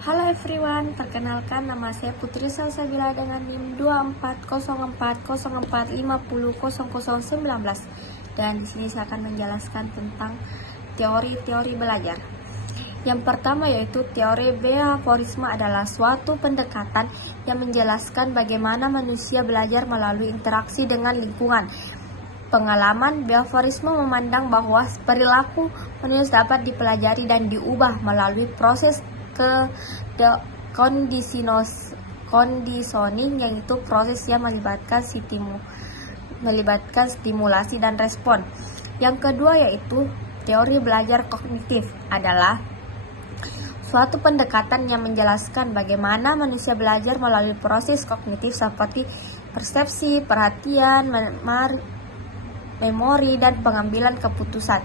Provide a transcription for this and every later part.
Halo everyone, perkenalkan nama saya Putri Salsabila dengan NIM 240404500019 dan di sini saya akan menjelaskan tentang teori-teori belajar. Yang pertama yaitu teori behaviorisme adalah suatu pendekatan yang menjelaskan bagaimana manusia belajar melalui interaksi dengan lingkungan. Pengalaman behaviorisme memandang bahwa perilaku manusia dapat dipelajari dan diubah melalui proses conditioning, yaitu proses yang melibatkan stimulasi dan respon. Yang kedua yaitu teori belajar kognitif adalah suatu pendekatan yang menjelaskan bagaimana manusia belajar melalui proses kognitif seperti persepsi, perhatian, memori, dan pengambilan keputusan.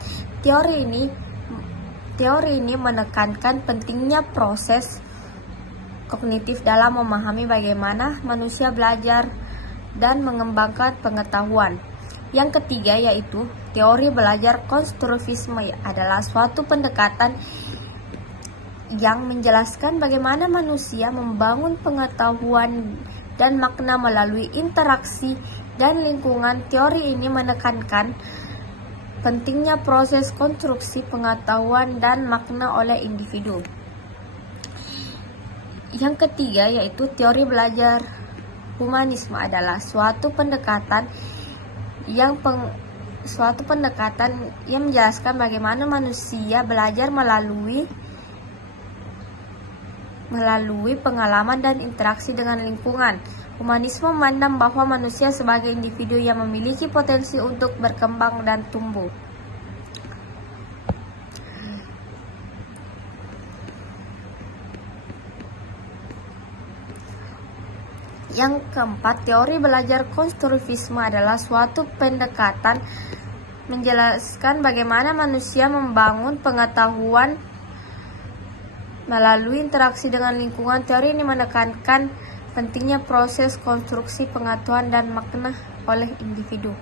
Teori ini menekankan pentingnya proses kognitif dalam memahami bagaimana manusia belajar dan mengembangkan pengetahuan. Yang ketiga yaitu teori belajar konstruktivisme adalah suatu pendekatan yang menjelaskan bagaimana manusia membangun pengetahuan dan makna melalui interaksi dan lingkungan. Teori ini menekankan pentingnya proses konstruksi pengetahuan dan makna oleh individu. Yang ketiga yaitu teori belajar humanisme adalah suatu pendekatan yang menjelaskan bagaimana manusia belajar melalui pengalaman dan interaksi dengan lingkungan. Humanisme memandang bahwa manusia sebagai individu yang memiliki potensi untuk berkembang dan tumbuh. Yang keempat, teori belajar konstruktivisme adalah suatu pendekatan menjelaskan bagaimana manusia membangun pengetahuan melalui interaksi dengan lingkungan. Teori ini menekankan pentingnya proses konstruksi pengetahuan dan makna oleh individu.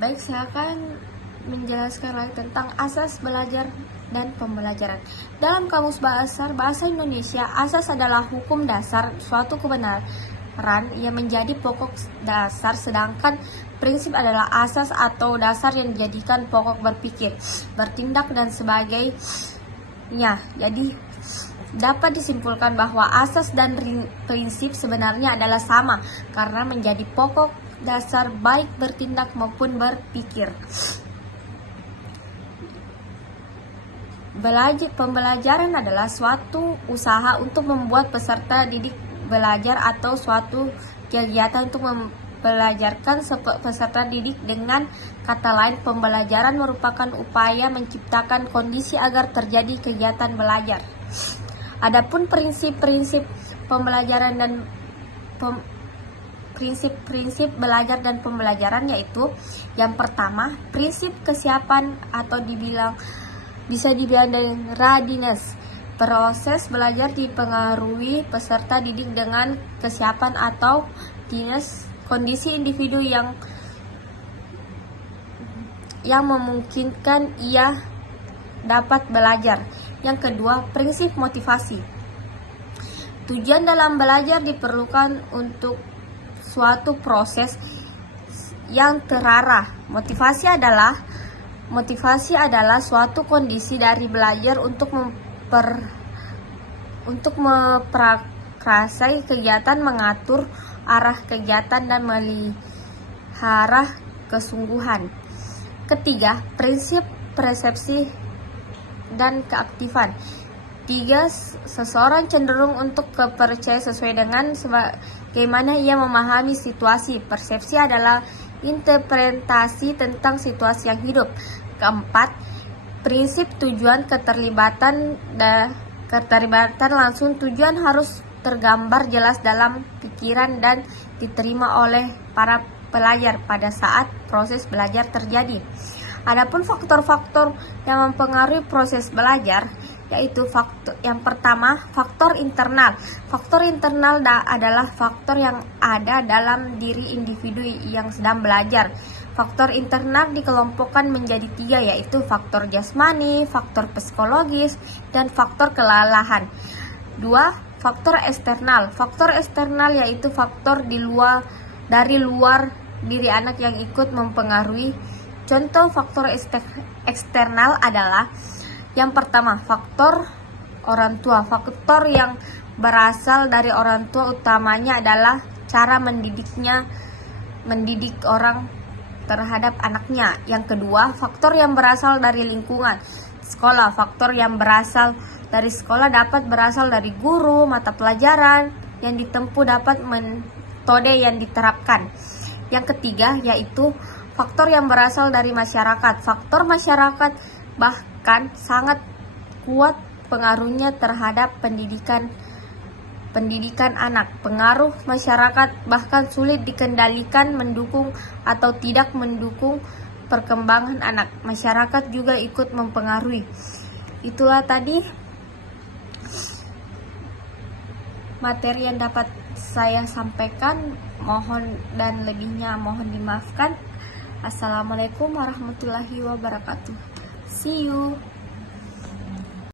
Baik, saya akan menjelaskan lagi tentang asas belajar dan pembelajaran. Dalam Kamus Bahasa Indonesia, asas adalah hukum dasar suatu kebenaran yang menjadi pokok dasar, sedangkan prinsip adalah asas atau dasar yang dijadikan pokok berpikir, bertindak, dan sebagainya. Jadi dapat disimpulkan bahwa asas dan prinsip sebenarnya adalah sama karena menjadi pokok dasar baik bertindak maupun berpikir. Pembelajaran adalah suatu usaha untuk membuat peserta didik belajar atau suatu kegiatan untuk membelajarkan peserta didik. Dengan kata lain, pembelajaran merupakan upaya menciptakan kondisi agar terjadi kegiatan belajar. Adapun prinsip-prinsip pembelajaran dan prinsip-prinsip belajar dan pembelajaran yaitu yang pertama, prinsip kesiapan atau bisa dibilang dengan readiness. Proses belajar dipengaruhi peserta didik dengan kesiapan atau readiness, kondisi individu yang memungkinkan ia dapat belajar. Yang kedua, prinsip motivasi. Tujuan dalam belajar diperlukan untuk suatu proses yang terarah. Motivasi adalah suatu kondisi dari belajar untuk memprakarsai kegiatan, mengatur arah kegiatan, dan melihara kesungguhan. Ketiga, prinsip persepsi dan keaktifan. Tiga, seseorang cenderung untuk percaya sesuai dengan bagaimana ia memahami situasi. Persepsi adalah interpretasi tentang situasi yang hidup. Keempat, prinsip tujuan keterlibatan langsung. Tujuan harus tergambar jelas dalam pikiran dan diterima oleh para pelajar pada saat proses belajar terjadi. Adapun faktor-faktor yang mempengaruhi proses belajar yaitu yang pertama, faktor internal. Faktor internal adalah faktor yang ada dalam diri individu yang sedang belajar. Faktor internal dikelompokkan menjadi 3, yaitu faktor jasmani, faktor psikologis, dan faktor kelelahan. 2. Faktor eksternal. Faktor eksternal yaitu faktor dari luar diri anak yang ikut mempengaruhi. Contoh faktor eksternal adalah yang pertama, faktor orang tua. Faktor yang berasal dari orang tua utamanya adalah cara mendidik orang terhadap anaknya. Yang kedua, faktor yang berasal dari lingkungan sekolah. Faktor yang berasal dari sekolah dapat berasal dari guru, mata pelajaran yang ditempuh, dapat metode yang diterapkan. Yang ketiga, yaitu faktor yang berasal dari masyarakat. Faktor masyarakat bahkan sangat kuat pengaruhnya terhadap pendidikan anak. Pengaruh masyarakat bahkan sulit dikendalikan, mendukung atau tidak mendukung perkembangan anak. Masyarakat juga ikut mempengaruhi. Itulah tadi materi yang dapat saya sampaikan. Mohon dan lebihnya mohon dimaafkan. Assalamualaikum warahmatullahi wabarakatuh. See you.